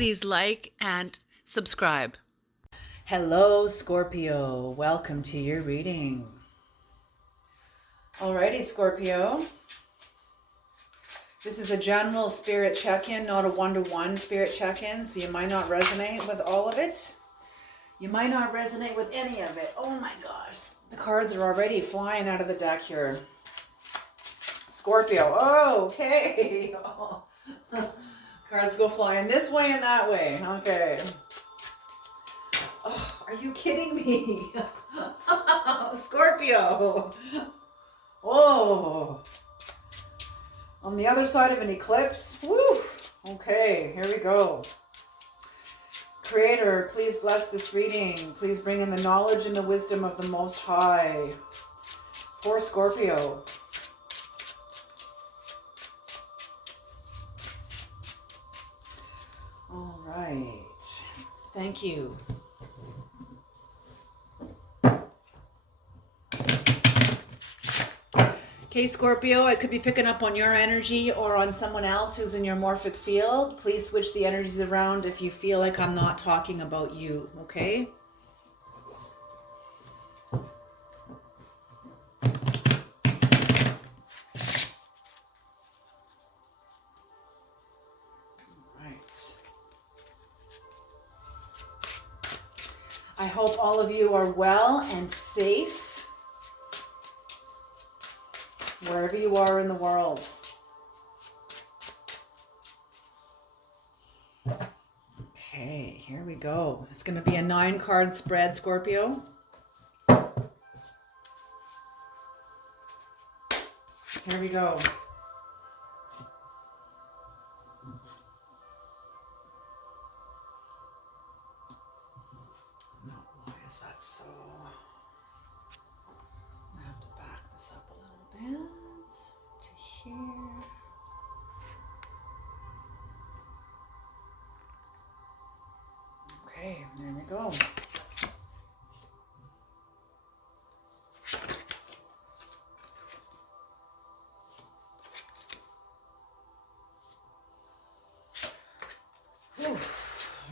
please like and subscribe. Hello, Scorpio. Welcome to your reading. Alrighty, Scorpio. This is a general spirit check-in, not a one-to-one spirit check-in, so you might not resonate with all of it. You might not resonate with any of it. Oh my gosh. The cards are already flying out of the deck here. Scorpio. Oh, okay. Oh. Cards go flying this way and that way. Okay. Oh, are you kidding me? Scorpio. Oh. On the other side of an eclipse. Woo. Okay, here we go. Creator, please bless this reading. Please bring in the knowledge and the wisdom of the Most High for Scorpio. All right. Thank you. Okay, Scorpio, I could be picking up on your energy or on someone else who's in your morphic field. Please switch the energies around if you feel like I'm not talking about you, okay? I hope all of you are well and safe wherever you are in the world. Okay, here we go. It's going to be a 9-card spread, Scorpio. Here we go. Why is that so? I have to back this up a little bit to here. Okay, there we go.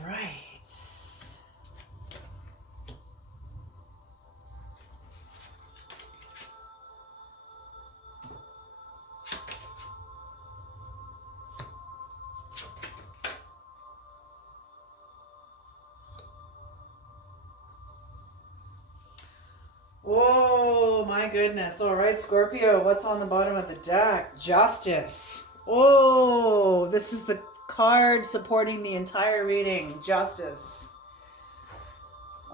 Right. Oh my goodness. All right, Scorpio, what's on the bottom of the deck? Justice. Oh, this is the card supporting the entire reading. Justice.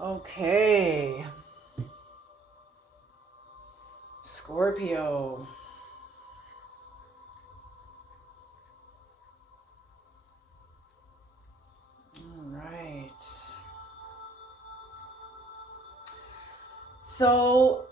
Okay. Scorpio. All right. So,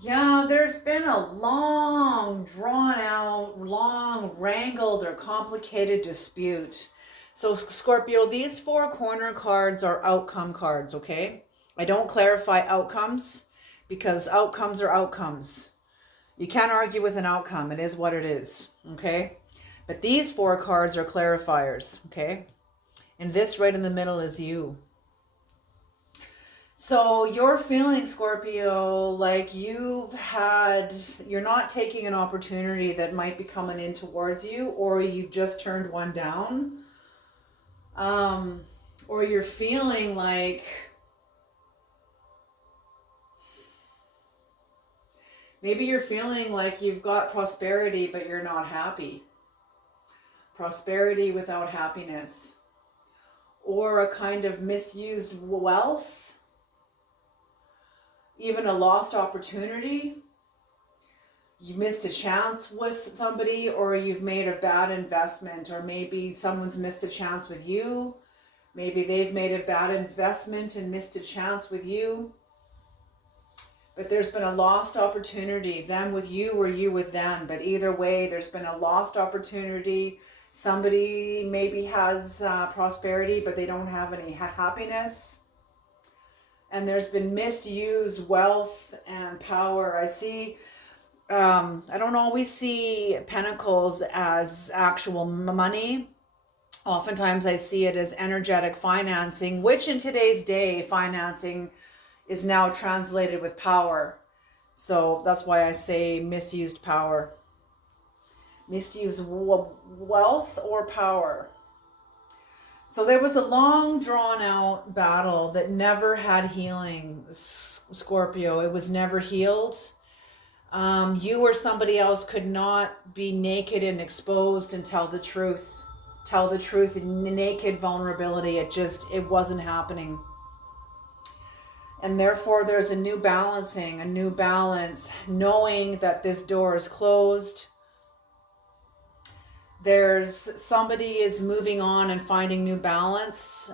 yeah, there's been a long, drawn out, long, wrangled or complicated dispute. So, Scorpio, these 4 corner cards are outcome cards, okay? I don't clarify outcomes because outcomes are outcomes. You can't argue with an outcome. It is what it is, okay? But these 4 cards are clarifiers, okay? And this right in the middle is you. So you're feeling, Scorpio, like you're not taking an opportunity that might be coming in towards you, or you've just turned one down. Or you're feeling like maybe you're feeling like you've got prosperity, but you're not happy. Prosperity without happiness. Or a kind of misused wealth. Even a lost opportunity. You missed a chance with somebody, or you've made a bad investment, or maybe someone's missed a chance with you. Maybe they've made a bad investment and missed a chance with you. But there's been a lost opportunity, them with you or you with them. But either way, there's been a lost opportunity. Somebody maybe has prosperity, but they don't have any happiness. and there's been misused wealth and power. I see, I don't always see pentacles as actual money. Oftentimes I see it as energetic financing, which in today's day, financing is now translated with power. So that's why I say misused power. Misused wealth or power. So there was a long drawn out battle that never had healing, Scorpio. It was never healed. You or somebody else could not be naked and exposed and tell the truth. Tell the truth in naked vulnerability. It wasn't happening. And therefore there's a new balancing, a new balance, knowing that this door is closed. There's somebody is moving on and finding new balance.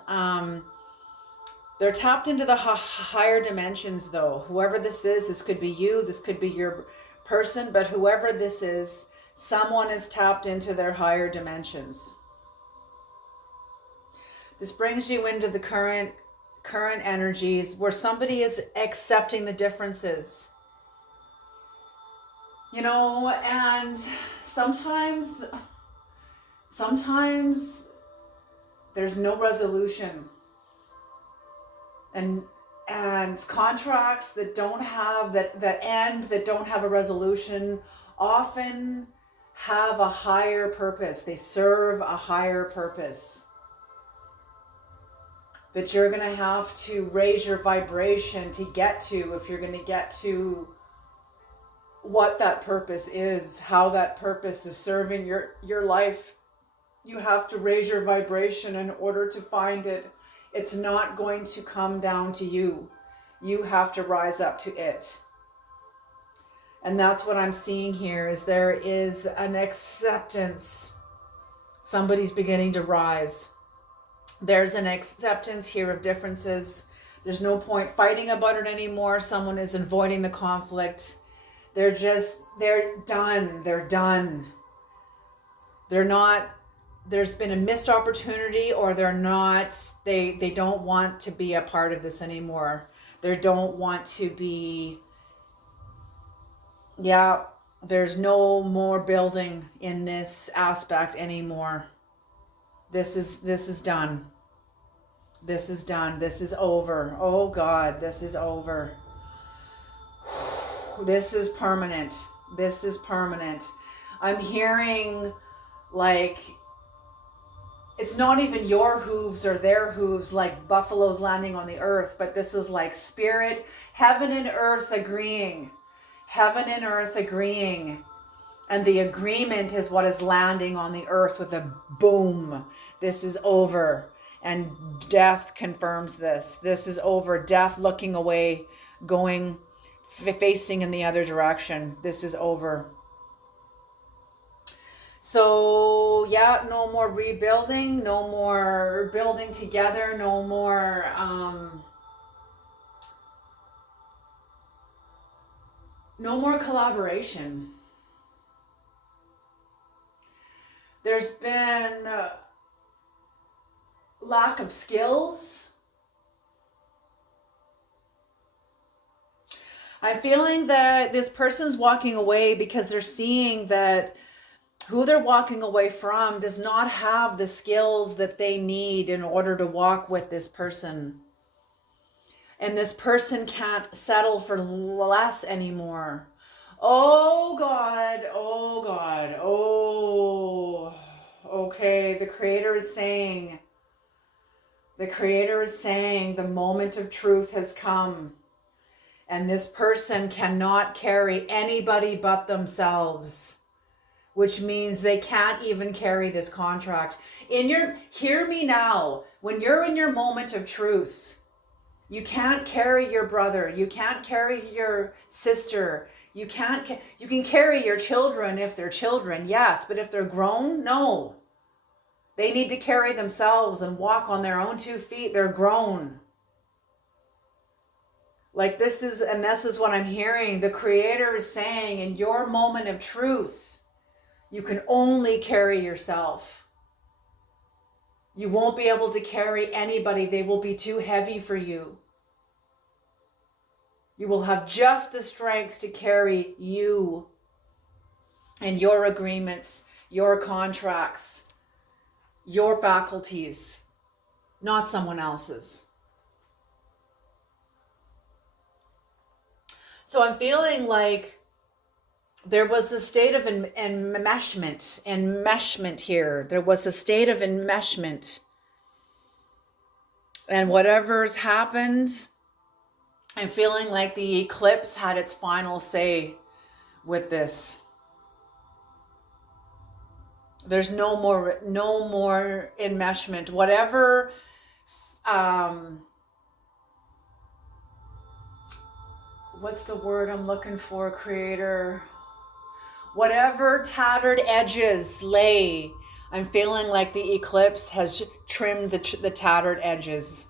They're tapped into the higher dimensions though. Whoever this could be you, this could be your person, but whoever this is, someone is tapped into their higher dimensions. This brings you into the current energies where somebody is accepting the differences. You know, and sometimes there's no resolution. And contracts that don't have that don't have a resolution often have a higher purpose. They serve a higher purpose. That you're going to have to raise your vibration to get to, if you're going to get to what that purpose is, how that purpose is serving your life. You have to raise your vibration in order to find it. It's not going to come down to you. You have to rise up to it. And that's what I'm seeing here, is there is an acceptance. Somebody's beginning to rise. There's an acceptance here of differences. There's no point fighting about it anymore. Someone is avoiding the conflict. They're done. They're done. They're not, there's been a missed opportunity, or they don't want to be a part of this anymore. They don't want to be, there's no more building in this aspect anymore. This is done. This is done. This is over. Oh God, this is over. This is permanent. This is permanent. I'm hearing like, it's not even your hooves or their hooves like buffaloes landing on the earth, but this is like spirit, heaven and earth agreeing. Heaven and earth agreeing. And the agreement is what is landing on the earth with a boom. This is over. And death confirms this. This is over. Death looking away, going, facing in the other direction. This is over. So, no more rebuilding, no more building together, no more, no more collaboration. There's been lack of skills. I'm feeling that this person's walking away because they're seeing that who they're walking away from does not have the skills that they need in order to walk with this person. And this person can't settle for less anymore. Oh God, oh God, oh, okay. The Creator is saying the moment of truth has come. And this person cannot carry anybody but themselves, which means they can't even carry this contract. Hear me now, when you're in your moment of truth, you can't carry your brother, you can't carry your sister, you can carry your children if they're children, yes, but if they're grown, no. They need to carry themselves and walk on their own 2 feet. They're grown. Like this is what I'm hearing. The Creator is saying, in your moment of truth, you can only carry yourself. You won't be able to carry anybody. They will be too heavy for you. You will have just the strength to carry you and your agreements, your contracts, your faculties, not someone else's. So I'm feeling like there was a state of enmeshment here. There was a state of enmeshment. And whatever's happened, I'm feeling like the eclipse had its final say with this. There's no more enmeshment. Whatever what's the word I'm looking for, Creator? Whatever tattered edges lay, I'm feeling like the eclipse has trimmed the tattered edges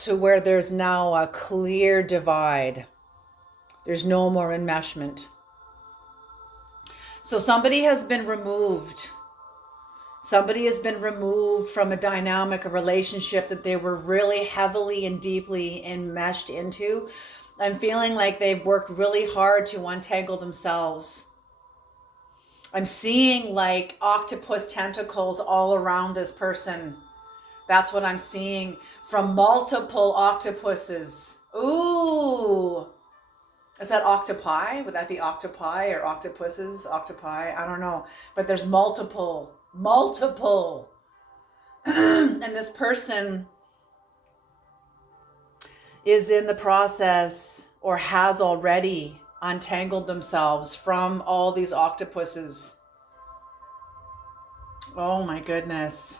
to where there's now a clear divide. There's no more enmeshment. So somebody has been removed. Somebody has been removed from a dynamic, a relationship that they were really heavily and deeply enmeshed into. I'm feeling like they've worked really hard to untangle themselves. I'm seeing like octopus tentacles all around this person. That's what I'm seeing from multiple octopuses. Ooh. Is that octopi? Would that be octopi or octopuses? Octopi? I don't know. But there's multiple. And this person is in the process or has already untangled themselves from all these octopuses. Oh my goodness.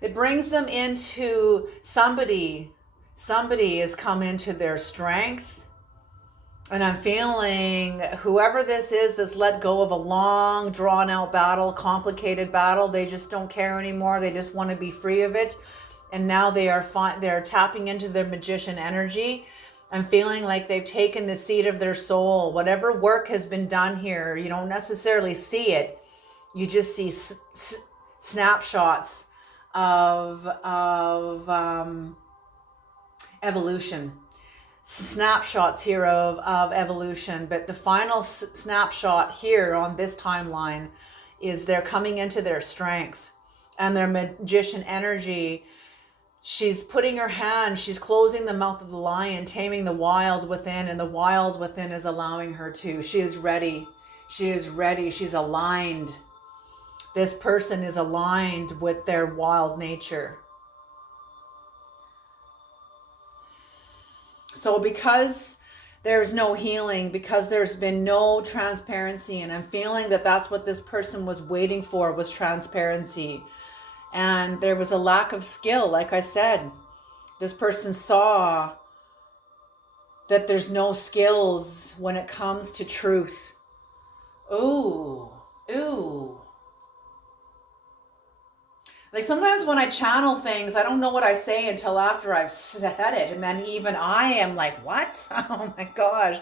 It brings them into somebody has come into their strength. And I'm feeling whoever this is, this let go of a long, drawn out battle, complicated battle. They just don't care anymore. They just want to be free of it. And now they're tapping into their magician energy. I'm feeling like they've taken the seed of their soul. Whatever work has been done here, you don't necessarily see it. You just see snapshots of evolution. Snapshots here of evolution, but the final snapshot here on this timeline is they're coming into their strength and their magician energy. She's putting her hand, she's closing the mouth of the lion, taming the wild within, and the wild within is allowing her to. She is ready. She's aligned. This person is aligned with their wild nature. So because there's no healing, because there's been no transparency, and I'm feeling that that's what this person was waiting for, was transparency. And there was a lack of skill. Like I said, this person saw that there's no skills when it comes to truth. Ooh. Like sometimes when I channel things, I don't know what I say until after I've said it. And then even I am like, what? Oh my gosh.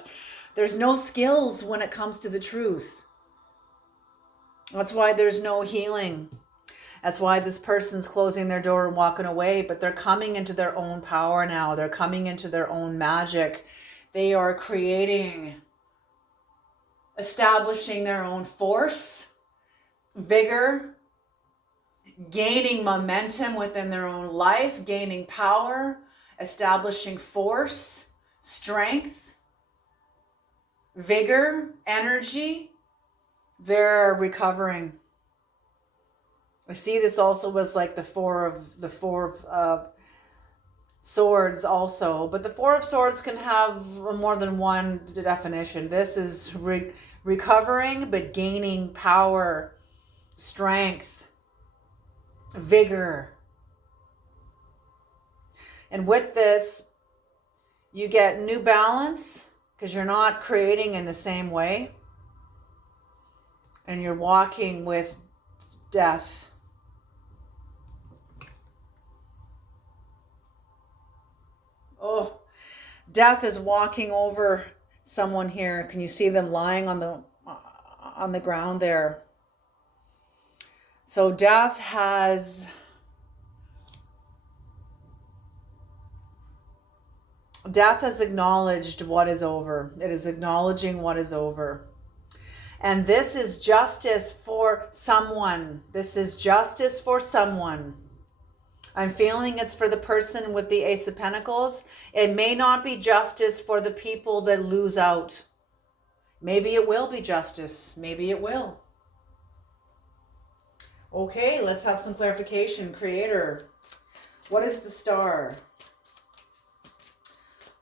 There's no skills when it comes to the truth. That's why there's no healing. That's why this person's closing their door and walking away. But they're coming into their own power now. They're coming into their own magic. They are establishing their own force, vigor, gaining momentum within their own life, gaining power, establishing force, strength, vigor, energy. They're recovering. I see this also as like the four of swords also, but the four of swords can have more than one definition. This is recovering, but gaining power, strength, vigor. And with this, you get new balance because you're not creating in the same way. And you're walking with death. Oh, death is walking over someone here. Can you see them lying on the ground there? So death has Death has acknowledged what is over. It is acknowledging what is over. And this is justice for someone. This is justice for someone. I'm feeling it's for the person with the Ace of Pentacles. It may not be justice for the people that lose out. Maybe it will be justice. Maybe it will. Okay, let's have some clarification. Creator, what is the star?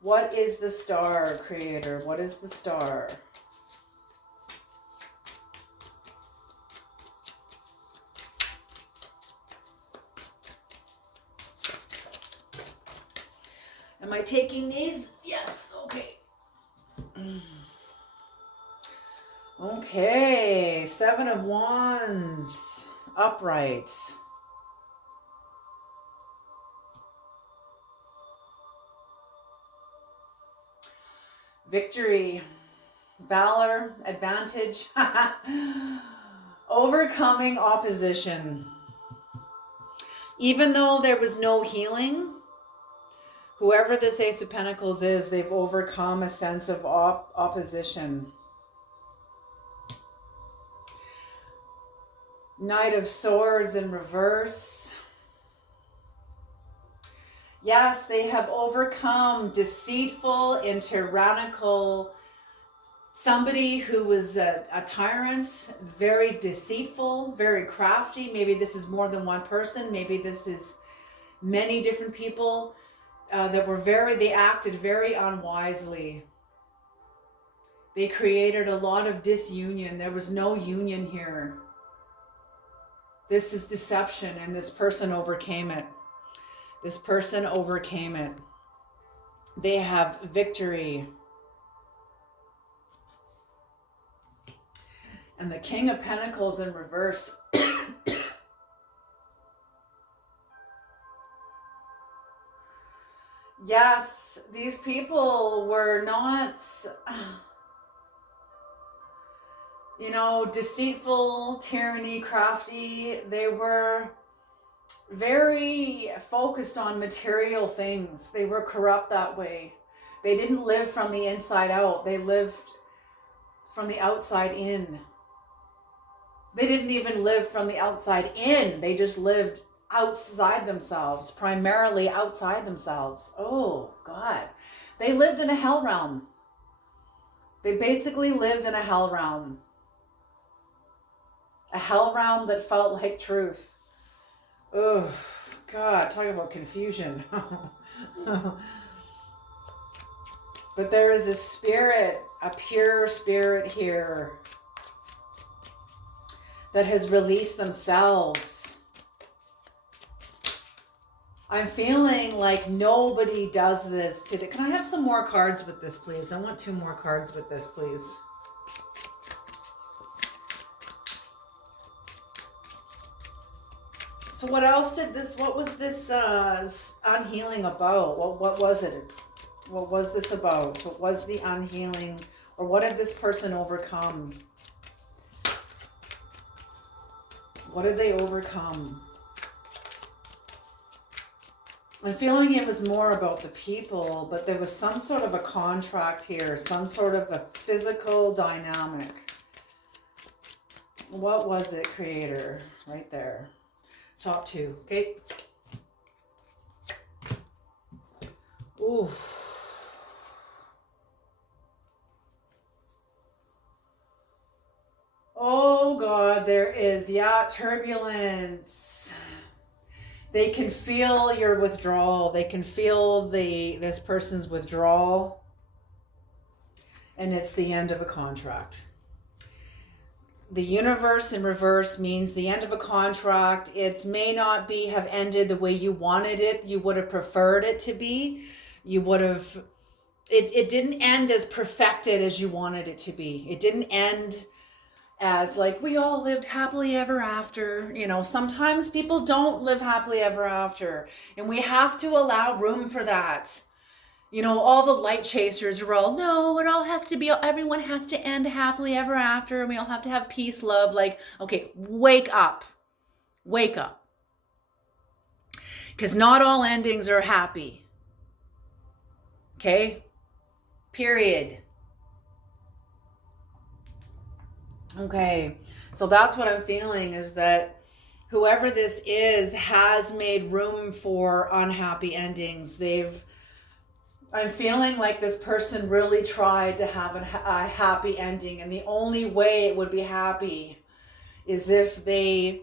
What is the star, Creator? What is the star? Am I taking these? Yes. Okay. Okay. 7 of Wands. Upright. Victory. Valor. Advantage. Overcoming opposition. Even though there was no healing, whoever this Ace of Pentacles is, they've overcome a sense of opposition. Knight of Swords in reverse. Yes, they have overcome deceitful and tyrannical, somebody who was a tyrant, very deceitful, very crafty. Maybe this is more than one person. Maybe this is many different people. They acted very unwisely. They created a lot of disunion. There was no union here. This is deception, and this person overcame it. This person overcame it. They have victory. And the King of Pentacles in reverse. Yes, these people were not, deceitful, tyranny, crafty. They were very focused on material things. They were corrupt that way. They didn't live from the inside out. They lived from the outside in. They didn't even live from the outside in. They just lived outside themselves, primarily outside themselves. Oh, God. They lived in a hell realm. They basically lived in a hell realm. A hell realm that felt like truth. Oh, God, talk about confusion. But there is a spirit, a pure spirit here that has released themselves. I'm feeling like nobody does this to the... Can I have some more cards with this, please? I want 2 more cards with this, please. So what else what was this unhealing about? What was it? What was this about? What was the unhealing, or what did this person overcome? What did they overcome? I'm feeling it was more about the people, but there was some sort of a contract here, some sort of a physical dynamic. What was it, Creator? Right there. Top 2, okay? Ooh. Oh, God, there is, turbulence. They can feel your withdrawal. They can feel this person's withdrawal. And it's the end of a contract. The universe in reverse means the end of a contract. It may not have ended the way you wanted it. You would have preferred it to be. You would have... It didn't end as perfected as you wanted it to be. It didn't end as like we all lived happily ever after. Sometimes people don't live happily ever after, and we have to allow room for that. All the light chasers are all, no, it all has to be, everyone has to end happily ever after, and we all have to have peace, love. Like, okay, wake up, because not all endings are happy. Okay? Period. Okay. So that's what I'm feeling, is that whoever this is has made room for unhappy endings. I'm feeling like this person really tried to have a happy ending, and the only way it would be happy is if the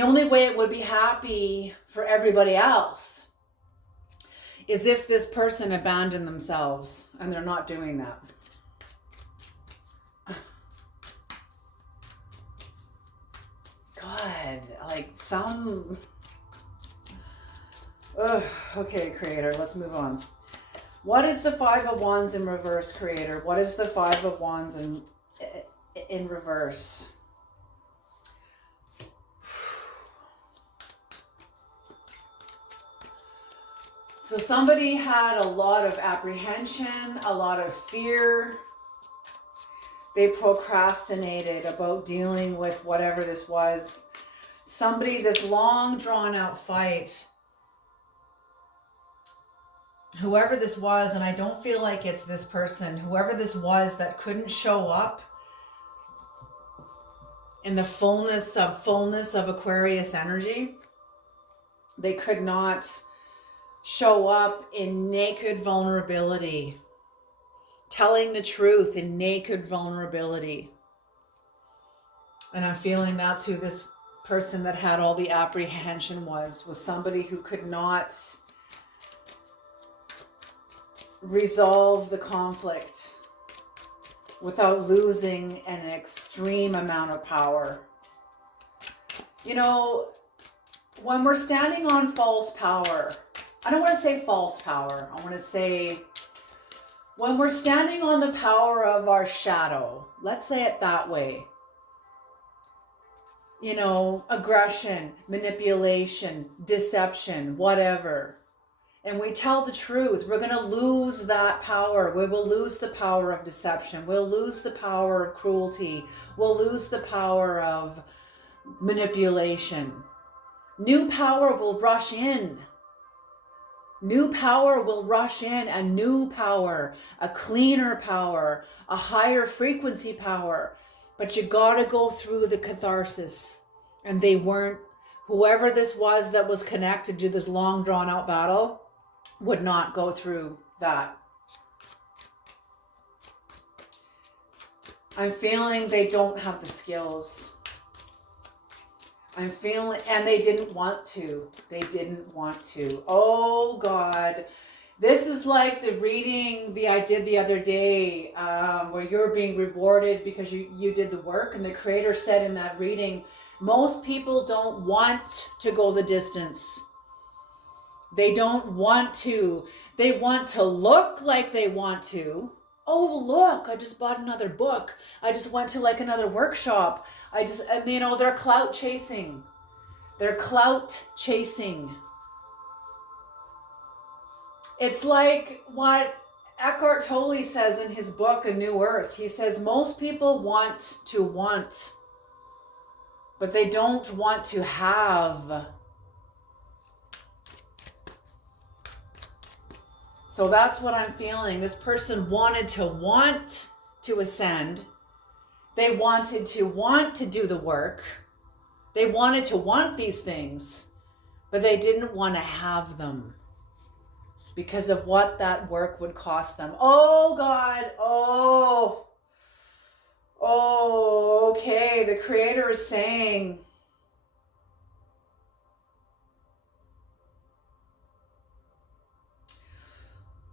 only way it would be happy for everybody else is if this person abandoned themselves, and they're not doing that. God, like some... Ugh. Okay, Creator, let's move on. What is the Five of Wands in reverse, Creator? What is the Five of Wands in reverse? So somebody had a lot of apprehension, a lot of fear. They procrastinated about dealing with whatever this was. Somebody, this long drawn out fight. Whoever this was, and I don't feel like it's this person, whoever this was that couldn't show up in the fullness of Aquarius energy. They could not show up in naked vulnerability, telling the truth in naked vulnerability. And I'm feeling that's who this person that had all the apprehension was somebody who could not resolve the conflict without losing an extreme amount of power. You know, when we're standing on false power, I don't want to say false power. I want to say when we're standing on the power of our shadow, let's say it that way. You know, aggression, manipulation, deception, whatever. And we tell the truth, we're going to lose that power. We will lose the power of deception. We'll lose the power of cruelty. We'll lose the power of manipulation. New power will rush in. New power will rush in. A new power, a cleaner power, a higher frequency power. But you got to go through the catharsis. And they weren't, whoever this was that was connected to this long drawn out battle would not go through that. I'm feeling they don't have the skills. I'm feeling, and they didn't want to. They didn't want to. Oh God. This is like the reading I did the other day, where you're being rewarded because you did the work. And the Creator said in that reading, most people don't want to go the distance. They don't want to. They want to look like they want to. Oh, look, I just bought another book. I just went to like another workshop. And you know, they're clout chasing. They're clout chasing. It's like what Eckhart Tolle says in his book, A New Earth. He says, most people want to want, but they don't want to have. So that's what I'm feeling. This person wanted to want to ascend. They wanted to want to do the work. They wanted to want these things, but they didn't want to have them because of what that work would cost them. Oh God. Oh, okay. The Creator is saying,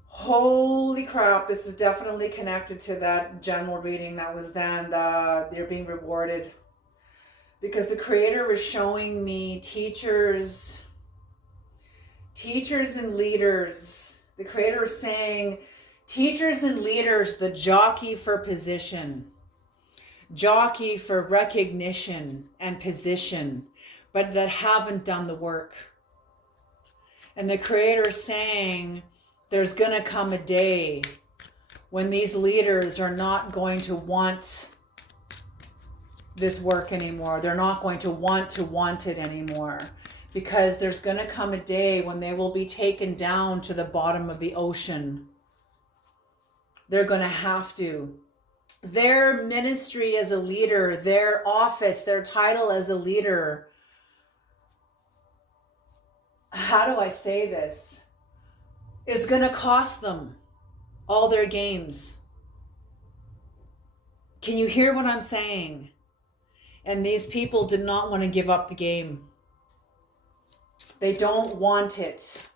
holy crap, this is definitely connected to that general reading that was then. They're being rewarded. Because the Creator is showing me teachers and leaders. The Creator is saying, teachers and leaders, the jockey for position. Jockey for recognition and position, but that haven't done the work. And the Creator is saying, there's going to come a day when these leaders are not going to want this work anymore. They're not going to want it anymore. because there's going to come a day when they will be taken down to the bottom of the ocean. They're going to have to. Their ministry as a leader, their office, their title as a leader, how do I say this, is going to cost them all their games. Can you hear what I'm saying? And these people did not want to give up the game. They don't want it.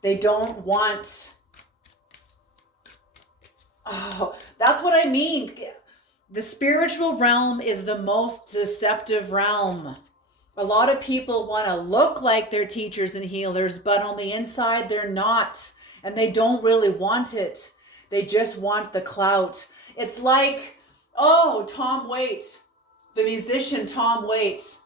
They don't want... Oh, that's what I mean. The spiritual realm is the most deceptive realm. A lot of people want to look like they're teachers and healers, but on the inside, they're not. And they don't really want it. They just want the clout. It's like, oh, Tom Waits, the musician Tom Waits.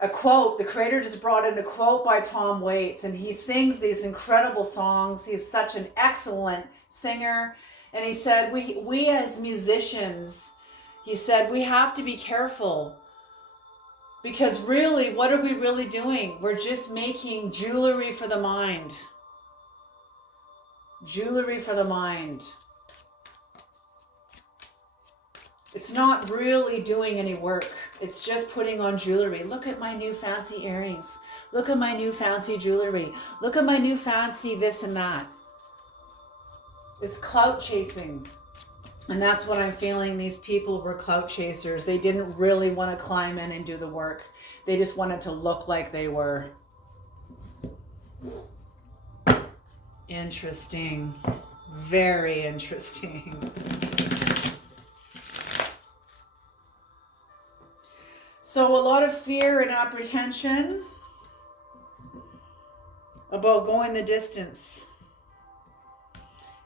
A quote, the creator just brought in a quote by Tom Waits, and he sings these incredible songs. He's such an excellent singer. And he said, we as musicians, he said, we have to be careful. Because really, what are we really doing? We're just making jewelry for the mind. Jewelry for the mind. It's not really doing any work. It's just putting on jewelry. Look at my new fancy earrings. Look at my new fancy jewelry. Look at my new fancy this and that. It's clout chasing. And that's what I'm feeling. These people were clout chasers. They didn't really want to climb in and do the work. They just wanted to look like they were. Interesting. Very interesting. So a lot of fear and apprehension about going the distance.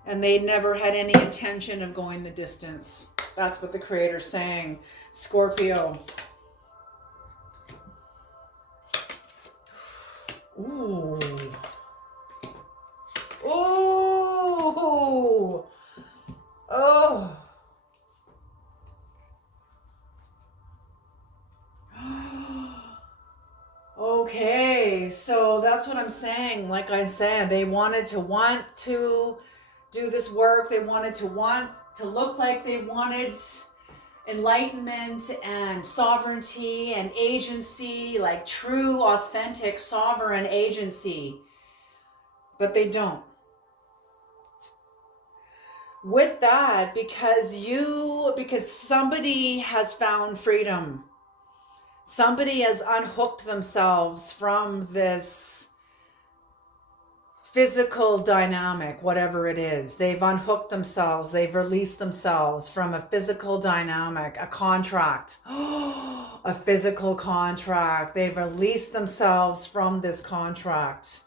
And they never had any intention of going the distance. That's what the creator's saying. Scorpio. Ooh. Ooh. Oh. Okay, so that's what I'm saying. Like I said, they want to do this work. They want to look like they wanted enlightenment and sovereignty and agency, like true, authentic, sovereign agency. But they don't. With that, because somebody has found freedom. Somebody has unhooked themselves from this physical dynamic, whatever it is. They've unhooked themselves. They've released themselves from a physical dynamic, a contract, a physical contract. They've released themselves from this contract.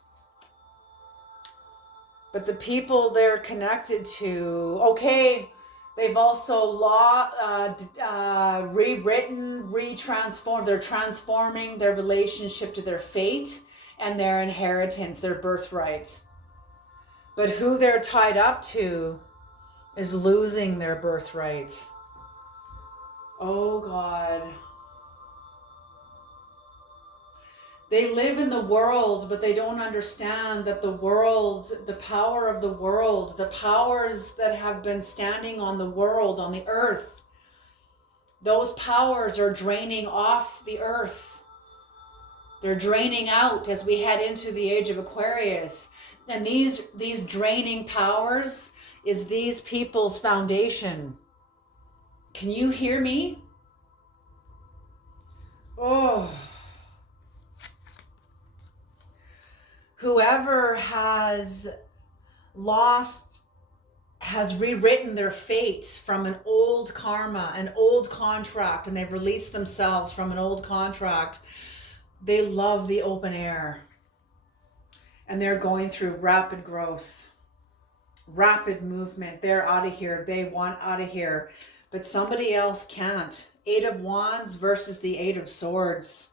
But the people they're connected to, okay, they've also rewritten, retransformed. They're transforming their relationship to their fate and their inheritance, their birthright. But who they're tied up to is losing their birthright. Oh God. They live in the world, but they don't understand that the world, the power of the world, the powers that have been standing on the world, on the earth, those powers are draining off the earth. They're draining out as we head into the age of Aquarius. And these draining powers is these people's foundation. Can you hear me? Oh. Whoever has rewritten their fate from an old karma, an old contract, and they've released themselves from an old contract. They love the open air. And they're going through rapid growth, rapid movement. They're out of here. They want out of here. But somebody else can't. 8 of Wands versus the 8 of Swords.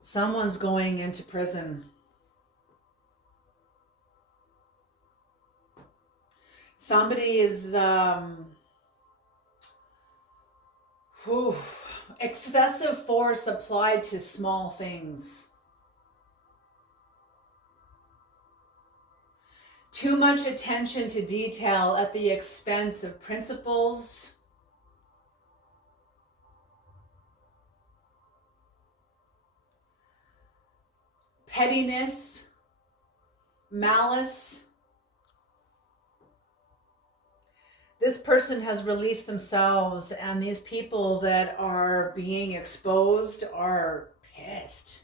Someone's going into prison. Somebody is, excessive force applied to small things. Too much attention to detail at the expense of principles. Pettiness, malice. This person has released themselves, and these people that are being exposed are pissed.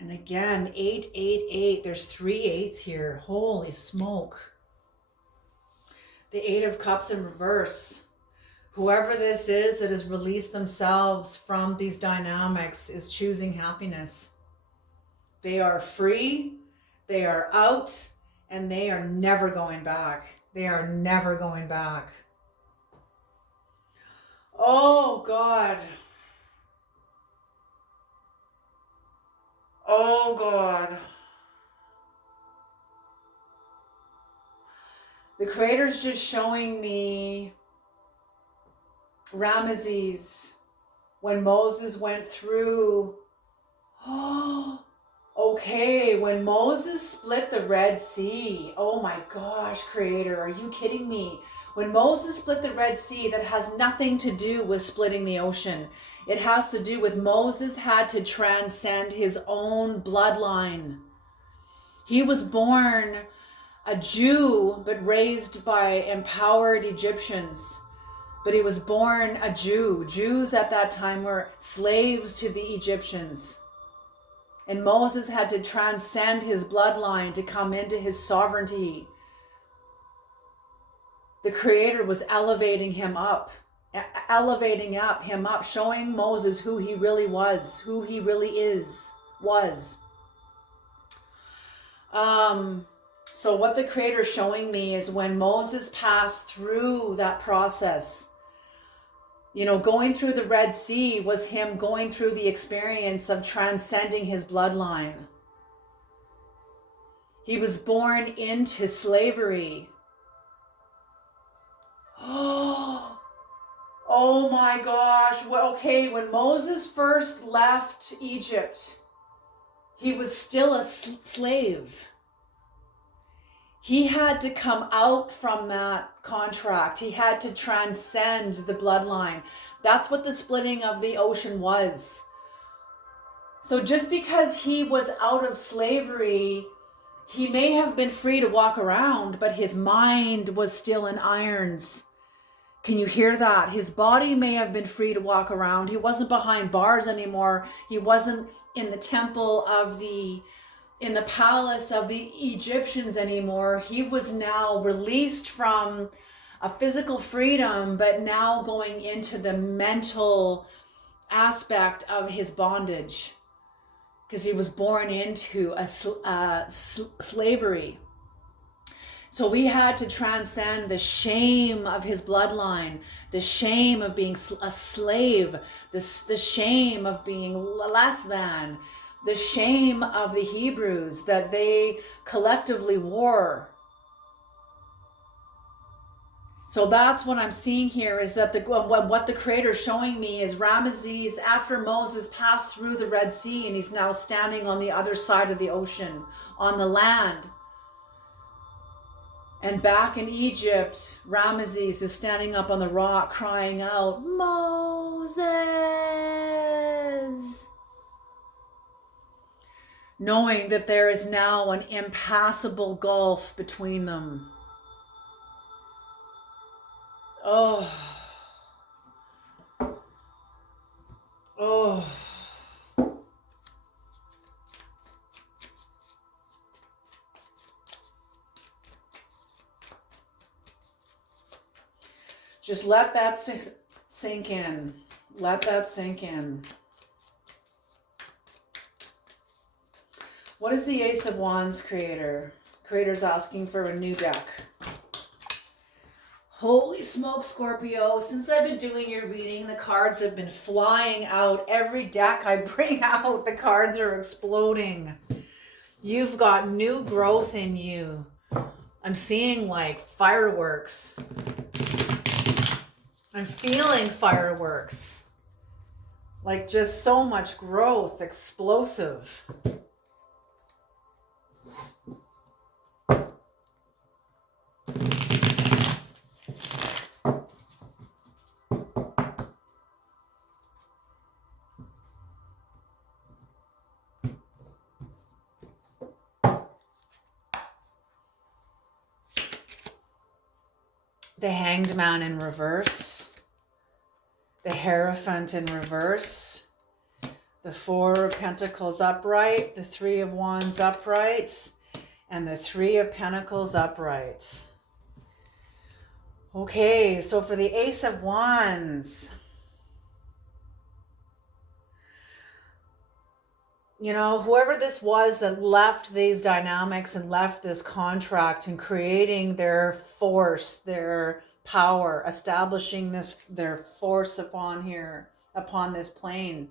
And again, 888, there's 3 8s here. Holy smoke. The 8 of Cups in reverse. Whoever this is that has released themselves from these dynamics is choosing happiness. They are free, they are out, and they are never going back. They are never going back. Oh God. Oh God. The Creator's just showing me Ramesses when Moses went through. Oh, okay. When Moses split the Red Sea. Oh my gosh, Creator, are you kidding me? When Moses split the Red Sea, that has nothing to do with splitting the ocean. It has to do with Moses had to transcend his own bloodline. He was born a Jew, but raised by empowered Egyptians. But he was born a Jew. Jews at that time were slaves to the Egyptians. And Moses had to transcend his bloodline to come into his sovereignty. The Creator was elevating him up, showing Moses who he really was, who he really was. So what the Creator's showing me is when Moses passed through that process, going through the Red Sea was him going through the experience of transcending his bloodline. He was born into slavery. Oh my gosh. Well, okay, when Moses first left Egypt, he was still a slave. He had to come out from that contract. He had to transcend the bloodline. That's what the splitting of the ocean was. So just because he was out of slavery, he may have been free to walk around, but his mind was still in irons. Can you hear that? His body may have been free to walk around. He wasn't behind bars anymore. He wasn't in the temple in the palace of the Egyptians anymore. He was now released from a physical freedom, but now going into the mental aspect of his bondage, because he was born into a slavery. So we had to transcend the shame of his bloodline, the shame of being a slave, the shame of being less than, the shame of the Hebrews that they collectively wore. So that's what I'm seeing here, is that what the Creator is showing me is Ramesses, after Moses passed through the Red Sea and he's now standing on the other side of the ocean, on the land. And back in Egypt, Ramesses is standing up on the rock crying out, Moses! Knowing that there is now an impassable gulf between them. Oh. Just let that sink in. Let that sink in. What is the Ace of Wands, Creator? Creator's asking for a new deck. Holy smoke, Scorpio. Since I've been doing your reading, the cards have been flying out. Every deck I bring out, the cards are exploding. You've got new growth in you. I'm seeing like fireworks. I'm feeling fireworks. Like just so much growth, explosive. The Hanged Man in reverse. The Hierophant in reverse. The Four of Pentacles upright. The Three of Wands upright. And the Three of Pentacles upright. Okay, so for the Ace of Wands, you know, whoever this was that left these dynamics and left this contract and creating their force, their power, establishing their force upon this plane.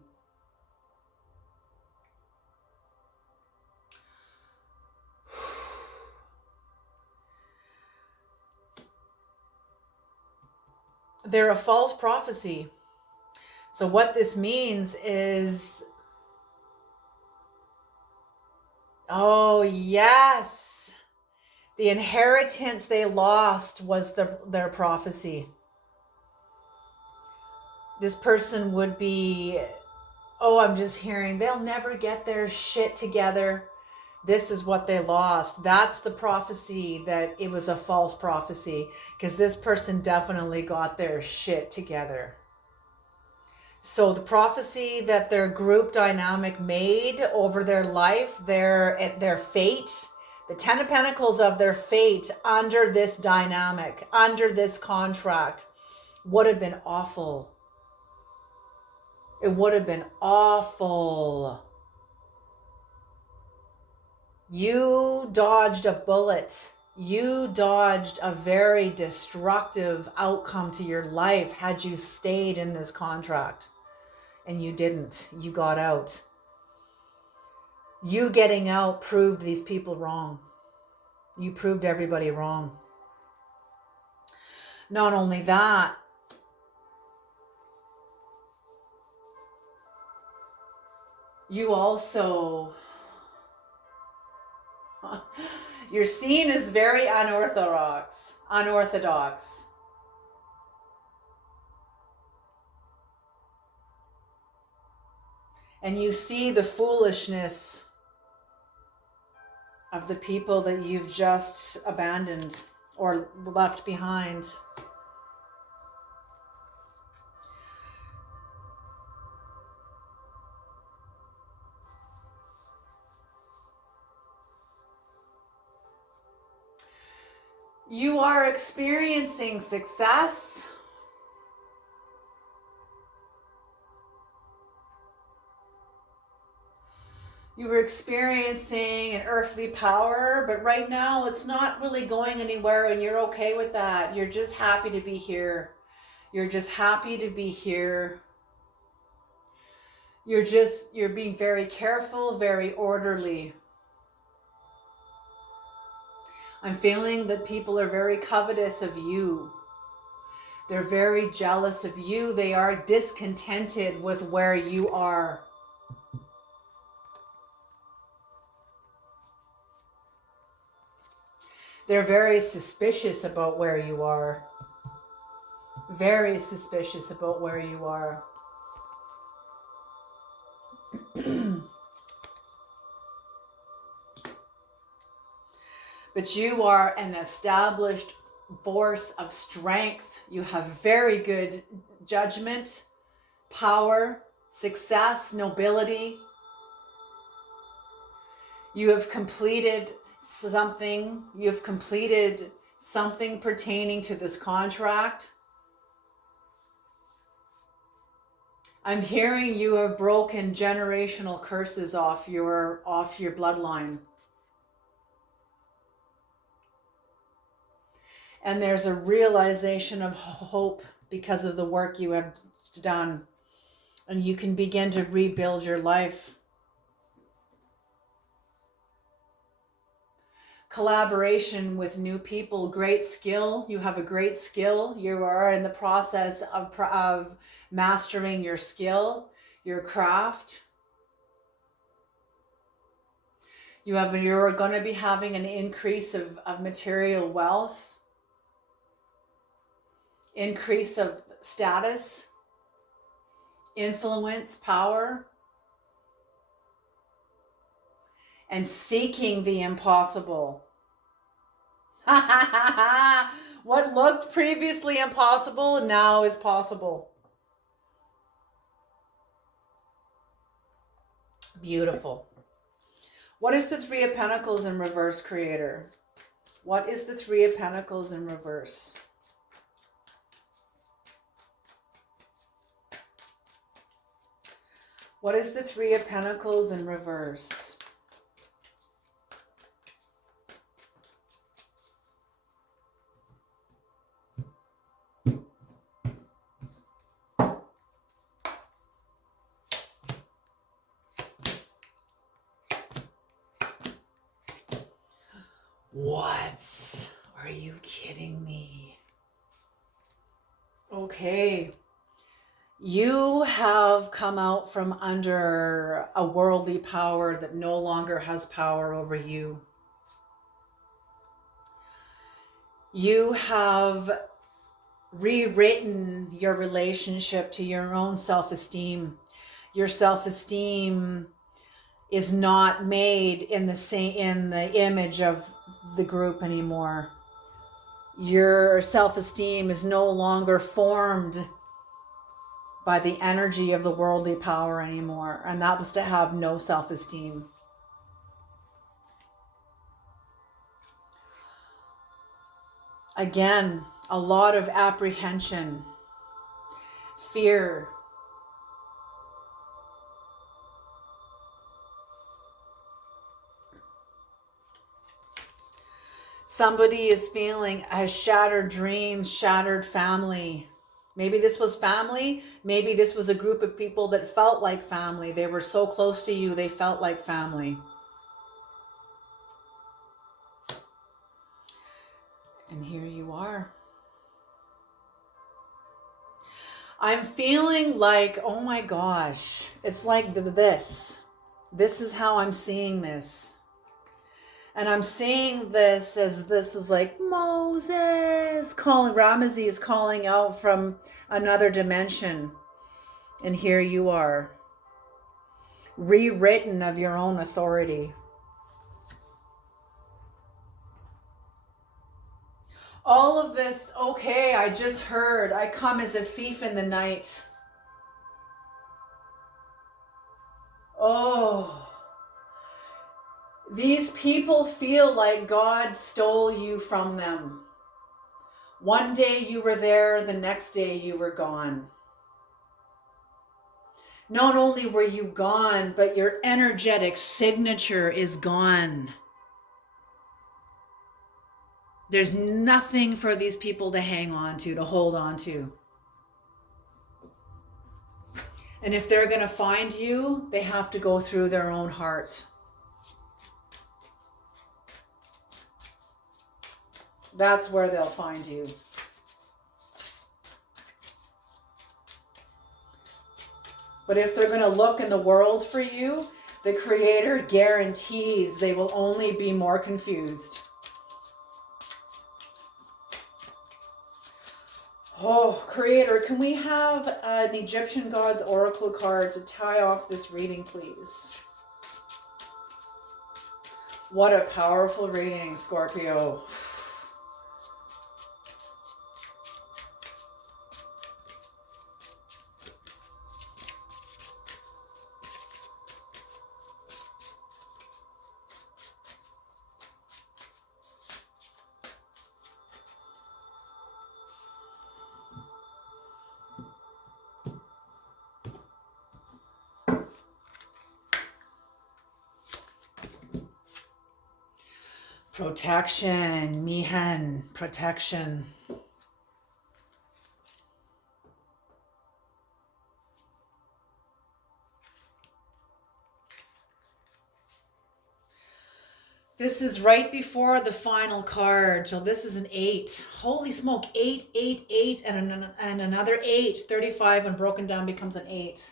They're a false prophecy. So what this means is, oh yes, the inheritance they lost was their prophecy. This person would be, oh, I'm just hearing, they'll never get their shit together. This is what they lost. That's the prophecy, that it was a false prophecy, because this person definitely got their shit together. So the prophecy that their group dynamic made over their life, their fate, the Ten of Pentacles of their fate under this dynamic, under this contract, would have been awful. It would have been awful. You dodged a bullet. You dodged a very destructive outcome to your life had you stayed in this contract. And you didn't. You got out. You getting out proved these people wrong. You proved everybody wrong. Not only that, you also, you're seen as very unorthodox. And you see the foolishness of the people that you've just abandoned or left behind. You are experiencing success. You were experiencing an earthly power, but right now it's not really going anywhere, and you're okay with that. You're just happy to be here. You're just happy to be here. You're being very careful, very orderly. I'm feeling that people are very covetous of you. They're very jealous of you. They are discontented with where you are. They're very suspicious about where you are. Very suspicious about where you are. But you are an established force of strength. You have very good judgment, power, success, nobility. You have completed something. You've completed something pertaining to this contract. I'm hearing you have broken generational curses off your bloodline. And there's a realization of hope because of the work you have done. And you can begin to rebuild your life. Collaboration with new people, great skill. You have a great skill. You are in the process of mastering your skill. your craft. You're going to be having an increase of material wealth, increase of status, influence, power, and seeking the impossible. What looked previously impossible now is possible. Beautiful. What is the Three of Pentacles in reverse, Creator? What is the Three of Pentacles in reverse? What is the Three of Pentacles in reverse? What? Are you kidding me? Okay. You have come out from under a worldly power that no longer has power over you. You have rewritten your relationship to your own self-esteem. Your self-esteem is not made in the image of the group anymore. Your self-esteem is no longer formed by the energy of the worldly power anymore. And that was to have no self-esteem. Again, a lot of apprehension, fear. Somebody is feeling has shattered dreams, shattered family. Maybe this was family. Maybe this was a group of people that felt like family. They were so close to you, they felt like family. And here you are. I'm feeling like, oh my gosh, it's like this. This is how I'm seeing this. And I'm seeing this as this is like Moses calling, Ramesses is calling out from another dimension. And here you are, rewritten of your own authority. All of this, okay, I just heard, I come as a thief in the night. Oh. These people feel like God stole you from them. One day you were there, the next day you were gone. Not only were you gone, but your energetic signature is gone. There's nothing for these people to hang on to hold on to. And if they're going to find you, they have to go through their own heart. That's where they'll find you. But if they're going to look in the world for you, the Creator guarantees they will only be more confused. Oh, Creator, can we have an Egyptian God's Oracle card to tie off this reading, please? What a powerful reading, Scorpio. Protection, Mihen, protection. This is right before the final card. So this is an 8. Holy smoke, 8, 8, 8, and another 8. 35 when broken down becomes an 8.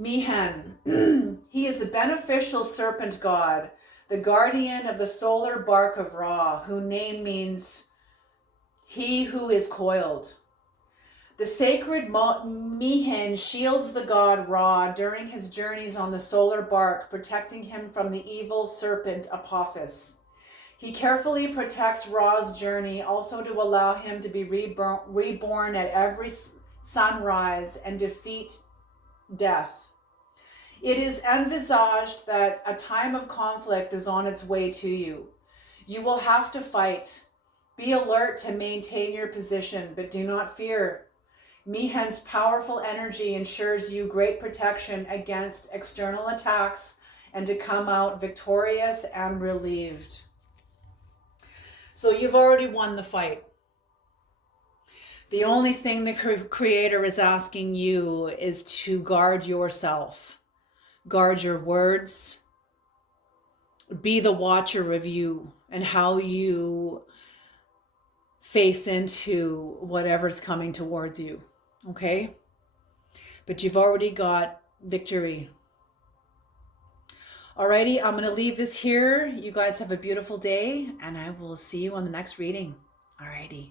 Mihen, he is a beneficial serpent god, the guardian of the solar bark of Ra, whose name means he who is coiled. The sacred Mihen shields the god Ra during his journeys on the solar bark, protecting him from the evil serpent Apophis. He carefully protects Ra's journey, also to allow him to be reborn at every sunrise and defeat death. It is envisaged that a time of conflict is on its way to you. You will have to fight. Be alert to maintain your position, but do not fear. Mihen's powerful energy ensures you great protection against external attacks and to come out victorious and relieved. So you've already won the fight. The only thing the Creator is asking you is to guard yourself. Guard your words. Be the watcher of you and how you face into whatever's coming towards you. Okay? But you've already got victory. Alrighty, I'm going to leave this here. You guys have a beautiful day, and I will see you on the next reading. Alrighty.